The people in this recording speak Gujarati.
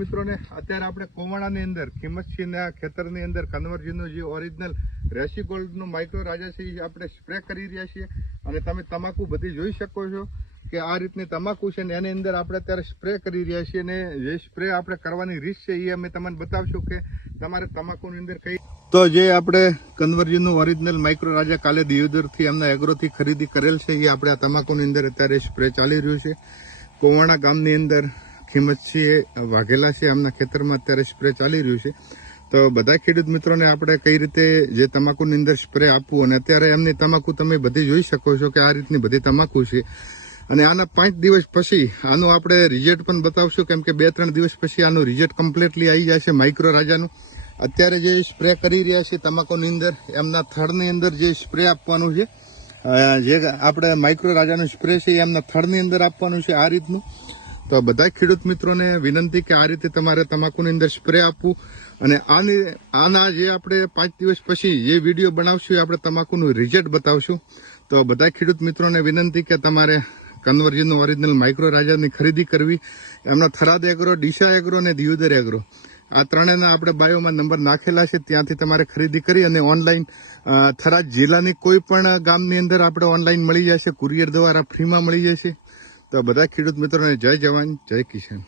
મિત્રોને અત્યારે આપણે કોવાણાની અંદર કિંમતસિંહના ખેતરની અંદર કન્વર્જીનું જે ઓરિજિનલ રેસી ગોલ્ડનું માઇક્રો રાજા છે એ આપણે સ્પ્રે કરી રહ્યા છીએ અને તમે તમાકુ બધી જોઈ શકો છો કે આ રીતની તમાકુ છે ને એની અંદર આપણે અત્યારે સ્પ્રે કરી રહ્યા છીએ અને જે સ્પ્રે આપણે કરવાની રીત છે એ અમે તમને બતાવશું કે તમારે તમાકુની અંદર કઈ તો જે આપણે કન્વર્જીનું ઓરિજિનલ માઇક્રો રાજા કાલે દિયોદરથી એમના એગ્રોથી ખરીદી કરેલ છે એ આપણે આ તમાકુની અંદર અત્યારે સ્પ્રે ચાલી રહ્યું છે કોવાણા ગામની અંદર કિંમતસિંહ વાઘેલા છે એમના ખેતરમાં અત્યારે સ્પ્રે ચાલી રહ્યું છે તો બધા ખેડૂત મિત્રોને આપણે કઈ રીતે જે તમાકુની અંદર સ્પ્રે આપવું અને અત્યારે એમની તમાકુ તમે બધી જોઈ શકો છો કે આ રીતની બધી તમાકુ છે અને આના 5 દિવસ પછી આનું આપણે રિઝલ્ટ પણ બતાવશું કેમ કે 2-3 દિવસ પછી આનું રિઝલ્ટ કમ્પ્લીટલી આવી જશે માઇક્રો રાજાનું અત્યારે જે સ્પ્રે કરી રહ્યા છે તમાકુની અંદર એમના થડની અંદર જે સ્પ્રે આપવાનું છે જે આપણે માઇક્રો રાજાનું સ્પ્રે છે એમના થડની અંદર આપવાનું છે આ રીતનું તો બધા ખેડૂત મિત્રોને વિનંતી કે આ રીતે તમારે તમાકુની અંદર સ્પ્રે આપવું અને આના જે આપણે 5 દિવસ પછી જે વિડીયો બનાવશું એ આપણે તમાકુનું રિઝલ્ટ બતાવશું તો બધા ખેડૂત મિત્રોને વિનંતી કે તમારે કન્વર્જીનું ઓરિજિનલ માઇક્રો રાજાની ખરીદી કરવી એમનો થરાદ એગ્રો ડીસા એગ્રો અને દિયોદર એગ્રો આ ત્રણેયના આપણે બાયોમાં નંબર નાખેલા છે ત્યાંથી તમારે ખરીદી કરી અને ઓનલાઈન થરાદ જિલ્લાની કોઈ પણ ગામની અંદર આપણે ઓનલાઈન મળી જશે કુરિયર દ્વારા ફ્રીમાં મળી જશે તો બધા ખેડૂત મિત્રોને જય જવાન જય કિસાન।